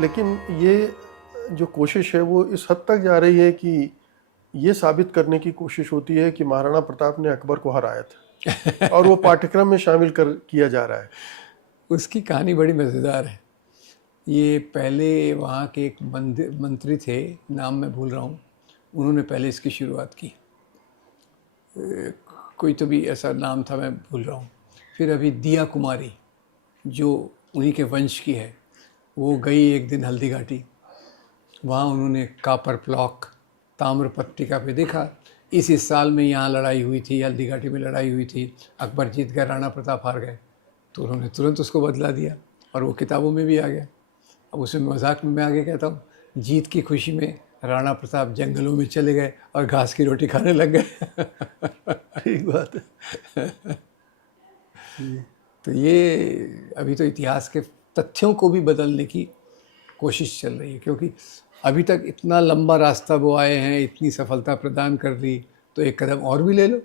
लेकिन ये जो कोशिश है वो इस हद तक जा रही है कि ये साबित करने की कोशिश होती है कि महाराणा प्रताप ने अकबर को हराया था और वो पाठ्यक्रम में शामिल कर किया जा रहा है। उसकी कहानी बड़ी मज़ेदार है। ये पहले वहाँ के एक मंत्री थे, नाम मैं भूल रहा हूँ, उन्होंने पहले इसकी शुरुआत की। कोई तो भी ऐसा नाम था, मैं भूल रहा हूँ। फिर अभी दिया कुमारी जो उन्हीं के वंश की है, वो गई एक दिन हल्दी घाटी। वहाँ उन्होंने कापर प्लॉक ताम्र पट्टिका पे देखा, इस साल में यहाँ लड़ाई हुई थी, हल्दी घाटी में लड़ाई हुई थी, अकबर जीत गया, राणा प्रताप हार गए। तो उन्होंने तुरंत उसको बदला दिया और वो किताबों में भी आ गया। अब उसमें मजाक में मैं आगे कहता हूँ, जीत की खुशी में राणा प्रताप जंगलों में चले गए और घास की रोटी खाने लग गए। ठीक बात है। तो ये अभी तो इतिहास के तथ्यों को भी बदलने की कोशिश चल रही है, क्योंकि अभी तक इतना लंबा रास्ता वो आए हैं, इतनी सफलता प्रदान कर ली, तो एक कदम और भी ले लो,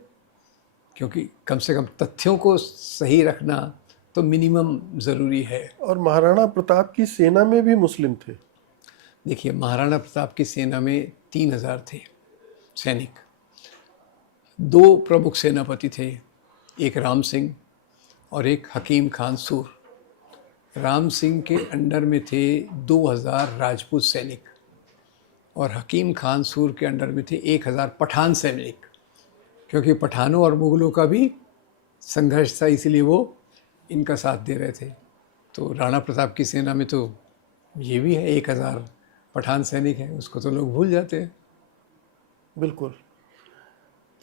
क्योंकि कम से कम तथ्यों को सही रखना तो मिनिमम ज़रूरी है। और महाराणा प्रताप की सेना में भी मुस्लिम थे। देखिए, महाराणा प्रताप की सेना में 3000 थे सैनिक। 2 प्रमुख सेनापति थे, एक राम सिंह और एक हकीम खान सूर। राम सिंह के अंडर में थे 2000 राजपूत सैनिक और हकीम खान सूर के अंडर में थे 1000 पठान सैनिक, क्योंकि पठानों और मुग़लों का भी संघर्ष था, इसलिए वो इनका साथ दे रहे थे। तो राणा प्रताप की सेना में तो ये भी है, 1000 पठान सैनिक हैं, उसको तो लोग भूल जाते हैं। बिल्कुल।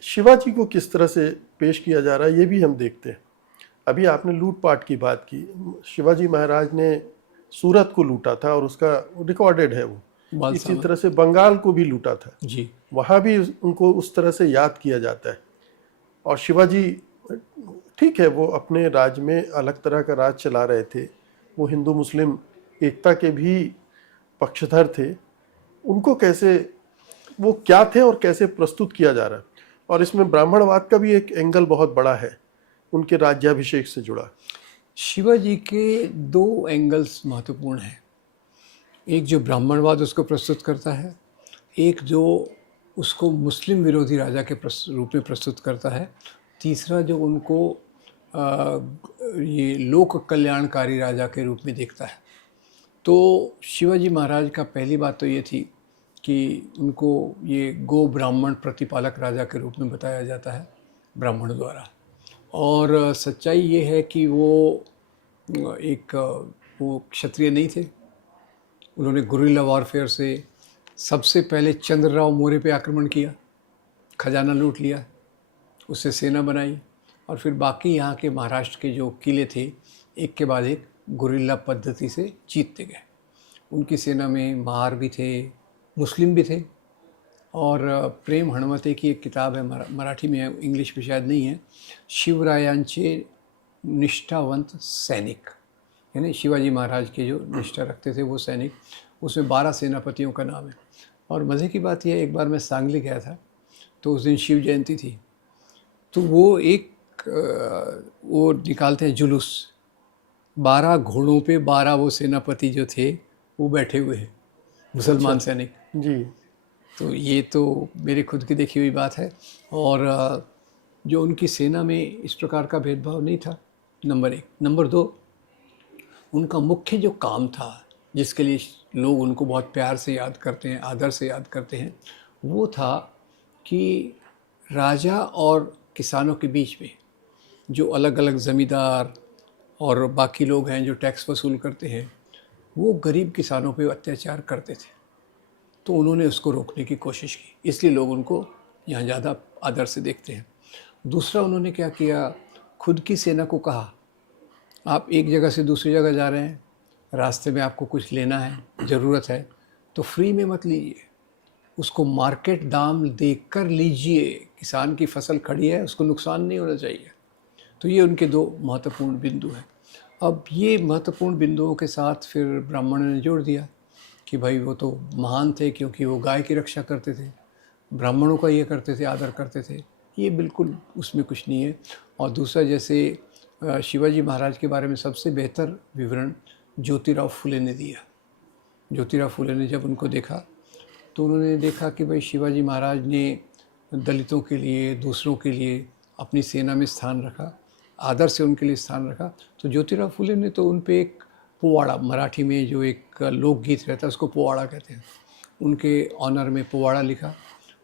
शिवाजी को किस तरह से पेश किया जा रहा है ये भी हम देखते हैं। अभी आपने लूटपाट की बात की। शिवाजी महाराज ने सूरत को लूटा था और उसका रिकॉर्डेड है वो। इसी तरह से बंगाल को भी लूटा था जी। वहाँ भी उनको उस तरह से याद किया जाता है। और शिवाजी ठीक है, वो अपने राज्य में अलग तरह का राज चला रहे थे, वो हिंदू मुस्लिम एकता के भी पक्षधर थे। उनको कैसे, वो क्या थे और कैसे प्रस्तुत किया जा रहा है, और इसमें ब्राह्मणवाद का भी एक एंगल बहुत बड़ा है उनके राज्याभिषेक से जुड़ा। शिवाजी के 2 एंगल्स महत्वपूर्ण हैं। एक जो ब्राह्मणवाद उसको प्रस्तुत करता है, एक जो उसको मुस्लिम विरोधी राजा के रूप में प्रस्तुत करता है, तीसरा जो उनको ये लोक कल्याणकारी राजा के रूप में देखता है। तो शिवाजी महाराज का पहली बात तो ये थी कि उनको ये गो ब्राह्मण प्रतिपालक राजा के रूप में बताया जाता है ब्राह्मणों द्वारा। और सच्चाई ये है कि वो क्षत्रिय नहीं थे। उन्होंने गुरिल्ला वॉरफेयर से सबसे पहले चंद्रराव मौर्य पे आक्रमण किया, खजाना लूट लिया, उससे सेना बनाई और फिर बाकी यहाँ के महाराष्ट्र के जो किले थे एक के बाद एक गुरिल्ला पद्धति से जीतते गए। उनकी सेना में महार भी थे, मुस्लिम भी थे। और प्रेम हणमते की एक किताब है, मराठी में है, इंग्लिश में शायद नहीं है, शिवरायांचे निष्ठावंत सैनिक, यानी शिवाजी महाराज के जो निष्ठा रखते थे वो सैनिक। उसमें 12 सेनापतियों का नाम है। और मज़े की बात यह, एक बार मैं सांगली गया था तो उस दिन शिव जयंती थी, तो वो वो निकालते हैं जुलूस, 12 घोड़ों पे 12 वो सेनापति जो थे वो बैठे हुए हैं, मुसलमान सैनिक जी। तो ये तो मेरी खुद की देखी हुई बात है। और जो उनकी सेना में इस प्रकार का भेदभाव नहीं था, नंबर 1। नंबर 2, उनका मुख्य जो काम था, जिसके लिए लोग उनको बहुत प्यार से याद करते हैं, आदर से याद करते हैं, वो था कि राजा और किसानों के बीच में जो अलग अलग ज़मींदार और बाकी लोग हैं जो टैक्स वसूल करते हैं, वो गरीब किसानों पे अत्याचार करते थे। तो उन्होंने उसको रोकने की कोशिश की, इसलिए लोग उनको यहाँ ज़्यादा आदर से देखते हैं। दूसरा, उन्होंने क्या किया, खुद की सेना को कहा, आप एक जगह से दूसरी जगह जा रहे हैं, रास्ते में आपको कुछ लेना है, ज़रूरत है, तो फ्री में मत लीजिए, उसको मार्केट दाम देकर लीजिए। किसान की फसल खड़ी है, उसको नुकसान नहीं होना चाहिए। तो ये उनके 2 महत्वपूर्ण बिंदु हैं। अब ये महत्वपूर्ण बिंदुओं के साथ फिर ब्राह्मणों ने जोड़ दिया कि भाई वो तो महान थे क्योंकि वो गाय की रक्षा करते थे, ब्राह्मणों का ये करते थे, आदर करते थे। ये बिल्कुल उसमें कुछ नहीं है। और दूसरा, जैसे शिवाजी महाराज के बारे में सबसे बेहतर विवरण ज्योतिराव फुले ने दिया। ज्योतिराव फुले ने जब उनको देखा तो उन्होंने देखा कि भाई शिवाजी महाराज ने दलितों के लिए, दूसरों के लिए अपनी सेना में स्थान रखा, आदर से उनके लिए स्थान रखा। तो ज्योतिराव फुले ने तो उन पे एक पोवाड़ा, मराठी में जो एक लोकगीत रहता है उसको पोवाड़ा कहते हैं, उनके ऑनर में पोवाड़ा लिखा।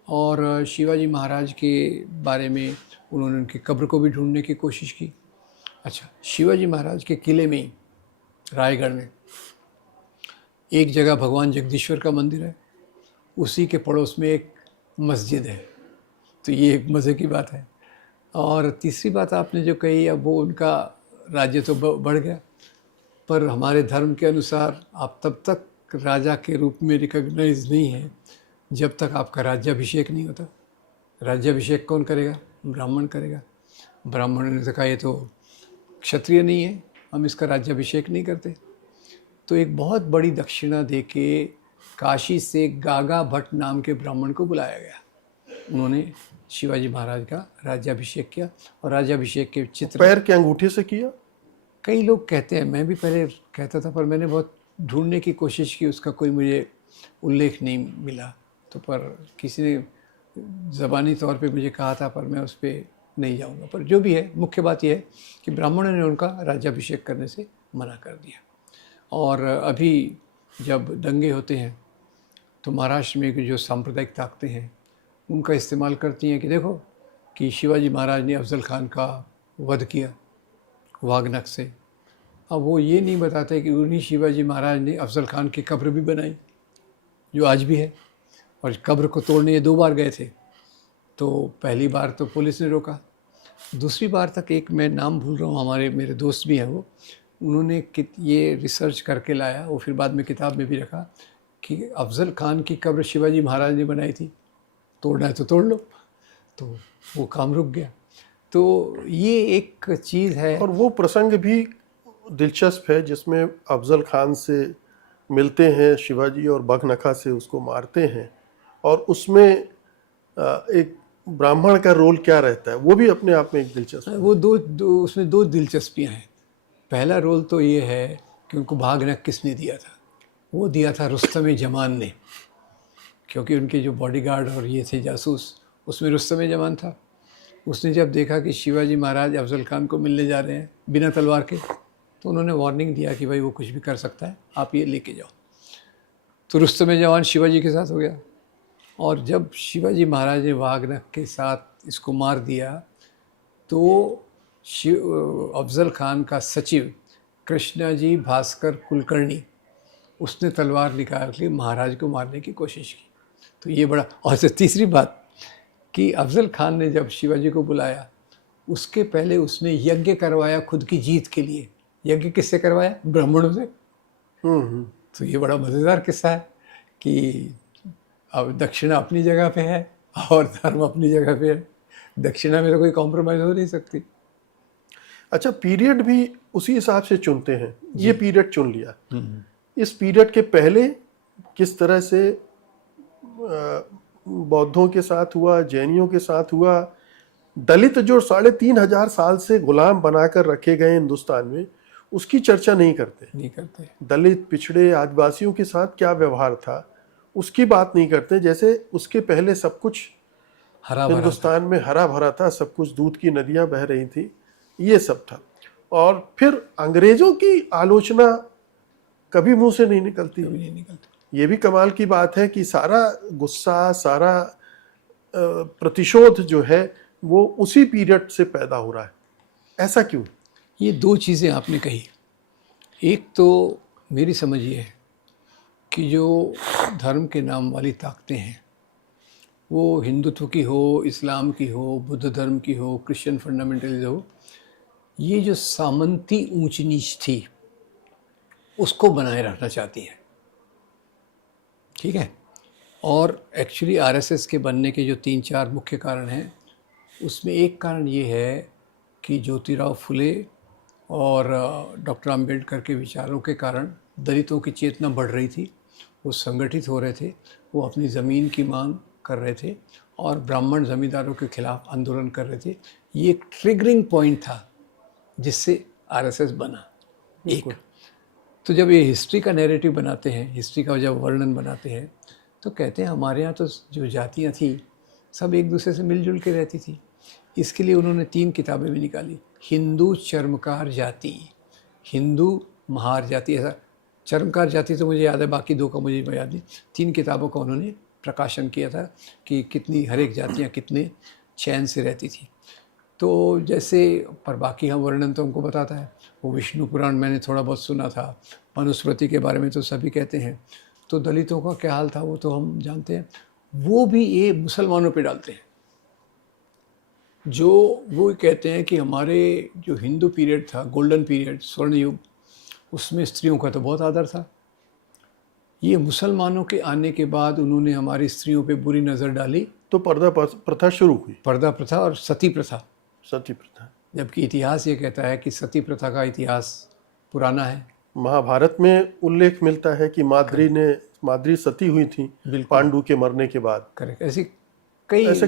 और शिवाजी महाराज के बारे में उन्होंने उनकी कब्र को भी ढूंढने की कोशिश की। अच्छा, शिवाजी महाराज के किले में ही, रायगढ़ में, एक जगह भगवान जगदीश्वर का मंदिर है, उसी के पड़ोस में एक मस्जिद है। तो ये एक मज़े की बात है। और तीसरी बात आपने जो कही, अब वो उनका राज्य तो बढ़ गया, पर हमारे धर्म के अनुसार आप तब तक राजा के रूप में रिकॉग्नाइज नहीं हैं जब तक आपका राज्याभिषेक नहीं होता। राज्याभिषेक कौन करेगा? ब्राह्मण करेगा। ब्राह्मण ने तो कहा ये तो क्षत्रिय नहीं है, हम इसका राज्याभिषेक नहीं करते। तो एक बहुत बड़ी दक्षिणा दे के काशी से गागा भट्ट नाम के ब्राह्मण को बुलाया गया। उन्होंने शिवाजी महाराज का राज्याभिषेक किया और राज्याभिषेक के चित्र पैर के अंगूठे से किया। कई लोग कहते हैं, मैं भी पहले कहता था, पर मैंने बहुत ढूंढने की कोशिश की, उसका कोई मुझे उल्लेख नहीं मिला। तो पर किसी ने ज़बानी तौर पे मुझे कहा था, पर मैं उस पर नहीं जाऊंगा। पर जो भी है, मुख्य बात यह है कि ब्राह्मणों ने उनका राज्याभिषेक करने से मना कर दिया। और अभी जब दंगे होते हैं तो महाराष्ट्र में जो सांप्रदायिक ताकतें हैं उनका इस्तेमाल करती हैं कि देखो कि शिवाजी महाराज ने अफजल खान का वध किया वागनख से। अब वो ये नहीं बताते कि उन्हीं शिवाजी महाराज ने अफजल खान की कब्र भी बनाई, जो आज भी है। और कब्र को तोड़ने ये 2 बार गए थे। तो पहली बार तो पुलिस ने रोका, दूसरी बार तक एक मैं नाम भूल रहा हूँ, मेरे दोस्त भी हैं वो, उन्होंने ये रिसर्च करके लाया, वो फिर बाद में किताब में भी रखा कि अफजल खान की कब्र शिवाजी महाराज ने बनाई थी, तोड़ना है तो तोड़ लो। तो वो काम रुक गया। तो ये एक चीज़ है। और वो प्रसंग भी दिलचस्प है जिसमें अफजल खान से मिलते हैं शिवाजी और बघनखा से उसको मारते हैं, और उसमें एक ब्राह्मण का रोल क्या रहता है वो भी अपने आप में एक दिलचस्प है। वो उसमें 2 दिलचस्पियाँ हैं। पहला रोल तो ये है कि उनको भागनक किसने दिया था? वो दिया था रुस्तम जमान ने, क्योंकि उनके जो बॉडीगार्ड और ये थे जासूस, उसमें रुस्तम जमान था। उसने जब देखा कि शिवाजी महाराज अफजल खान को मिलने जा रहे हैं बिना तलवार के, तो उन्होंने वार्निंग दिया कि भाई वो कुछ भी कर सकता है, आप ये लेके जाओ। तो रुस्तम जमान शिवाजी के साथ हो गया। और जब शिवाजी महाराज ने वागनख के साथ इसको मार दिया तो अफजल खान का सचिव कृष्णाजी भास्कर कुलकर्णी, उसने तलवार निकाल के महाराज को मारने की कोशिश की। तो ये बड़ा। और तीसरी बात कि अफजल खान ने जब शिवाजी को बुलाया, उसके पहले उसने यज्ञ करवाया खुद की जीत के लिए। यज्ञ किससे करवाया? ब्राह्मणों से। तो ये बड़ा मज़ेदार किस्सा है कि अब दक्षिणा अपनी जगह पे है और धर्म अपनी जगह पे है। दक्षिणा में तो कोई कॉम्प्रोमाइज़ हो नहीं सकती। अच्छा, पीरियड भी उसी हिसाब से चुनते हैं। ये पीरियड चुन लिया, इस पीरियड के पहले किस तरह से बौद्धों के साथ हुआ, जैनियों के साथ हुआ, दलित जो 3,500 साल से गुलाम बनाकर रखे गए हिंदुस्तान में, उसकी चर्चा नहीं करते। दलित, पिछड़े, आदिवासियों के साथ क्या व्यवहार था उसकी बात नहीं करते। जैसे उसके पहले सब कुछ हिंदुस्तान में हरा भरा था, सब कुछ दूध की नदियां बह रही थी, ये सब था। और फिर अंग्रेजों की आलोचना कभी मुंह से नहीं निकलती। ये भी कमाल की बात है कि सारा गुस्सा, सारा प्रतिशोध जो है वो उसी पीरियड से पैदा हो रहा है। ऐसा क्यों? ये 2 चीज़ें आपने कही। एक तो मेरी समझ ये है कि जो धर्म के नाम वाली ताकतें हैं, वो हिंदुत्व की हो, इस्लाम की हो, बुद्ध धर्म की हो, क्रिश्चियन फंडामेंटलिज्म हो, ये जो सामंती ऊंच नीच थी उसको बनाए रखना चाहती हैं। ठीक है। और एक्चुअली आरएसएस के बनने के जो 3-4 मुख्य कारण हैं, उसमें एक कारण ये है कि ज्योतिराव फुले और डॉक्टर अंबेडकर के विचारों के कारण दलितों की चेतना बढ़ रही थी, वो संगठित हो रहे थे, वो अपनी ज़मीन की मांग कर रहे थे और ब्राह्मण ज़मींदारों के खिलाफ आंदोलन कर रहे थे। ये एक ट्रिगरिंग पॉइंट था जिससे आरएसएस बना। एक तो जब ये हिस्ट्री का नैरेटिव बनाते हैं, हिस्ट्री का जब वर्णन बनाते हैं, तो कहते हैं हमारे यहाँ तो जो जातियाँ थी सब एक दूसरे से मिलजुल के रहती थी। इसके लिए उन्होंने 3 किताबें भी निकाली, हिंदू चर्मकार जाति, हिंदू महार जाति, ऐसा चर्मकार जाति तो मुझे याद है, बाकी 2 का मुझे याद नहीं। 3 किताबों का उन्होंने प्रकाशन किया था कि कितनी हर एक जातियाँ कितने चैन से रहती थी। तो जैसे पर बाकी हम वर्णन तो हमको बताता है, वो विष्णु पुराण मैंने थोड़ा बहुत सुना था, मनुस्मृति के बारे में तो सभी कहते हैं। तो दलितों का क्या हाल था वो तो हम जानते हैं। वो भी ये मुसलमानों पे डालते हैं, जो वो कहते हैं कि हमारे जो हिंदू पीरियड था, गोल्डन पीरियड, स्वर्ण युग, उसमें स्त्रियों का तो बहुत आदर था। ये मुसलमानों के आने के बाद उन्होंने हमारी स्त्रियों पे बुरी नज़र डाली, तो पर्दा प्रथा शुरू हुई, पर्दा प्रथा और सती प्रथा। सती प्रथा, जबकि इतिहास ये कहता है कि सती प्रथा का इतिहास पुराना है। महाभारत में उल्लेख मिलता है कि माद्री सती हुई थी पांडु के मरने के बाद। करेक्ट, ऐसे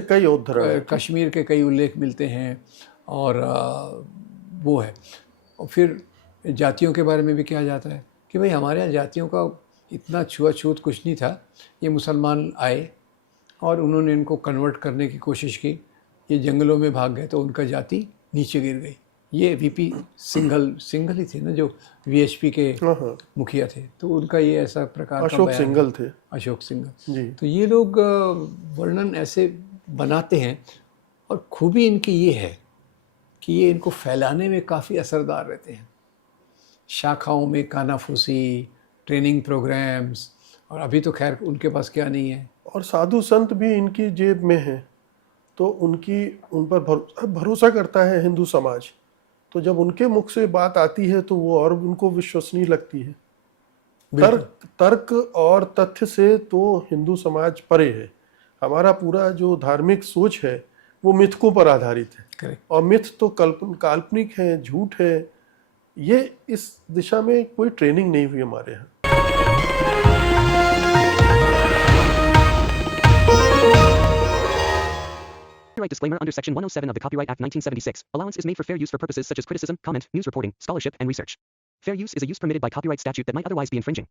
कई उदाहरण हैं। कश्मीर के कई उल्लेख मिलते हैं। और वो है। और फिर जातियों के बारे में भी कहा जाता है कि भाई हमारे यहाँ जातियों का इतना छुआछूत कुछ नहीं था, ये मुसलमान आए और उन्होंने इनको कन्वर्ट करने की कोशिश की, ये जंगलों में भाग गए तो उनका जाति नीचे गिर गई। ये वीपी सिंघल ही थे ना, जो वीएचपी के मुखिया थे, तो उनका ये ऐसा प्रकार का अशोक सिंघल थे, अशोक सिंघल जी। तो ये लोग वर्णन ऐसे बनाते हैं। और खूबी इनकी ये है कि ये इनको फैलाने में काफ़ी असरदार रहते हैं। शाखाओं में कानाफूसी, ट्रेनिंग प्रोग्राम्स, और अभी तो खैर उनके पास क्या नहीं है। और साधु संत भी इनकी जेब में हैं, तो उन पर भरोसा करता है हिंदू समाज। तो जब उनके मुख से बात आती है तो वो और उनको विश्वसनीय लगती है। तर्क और तथ्य से तो हिंदू समाज परे है। हमारा पूरा जो धार्मिक सोच है वो मिथकों पर आधारित है। करेक्ट। और मिथ तो काल्पनिक है, झूठ है। ये इस दिशा में कोई ट्रेनिंग नहीं हुई हमारे यहाँ। Copyright disclaimer under Section 107 of the Copyright Act 1976. Allowance is made for fair use for purposes such as criticism, comment, news reporting, scholarship, and research. Fair use is a use permitted by copyright statute that might otherwise be infringing.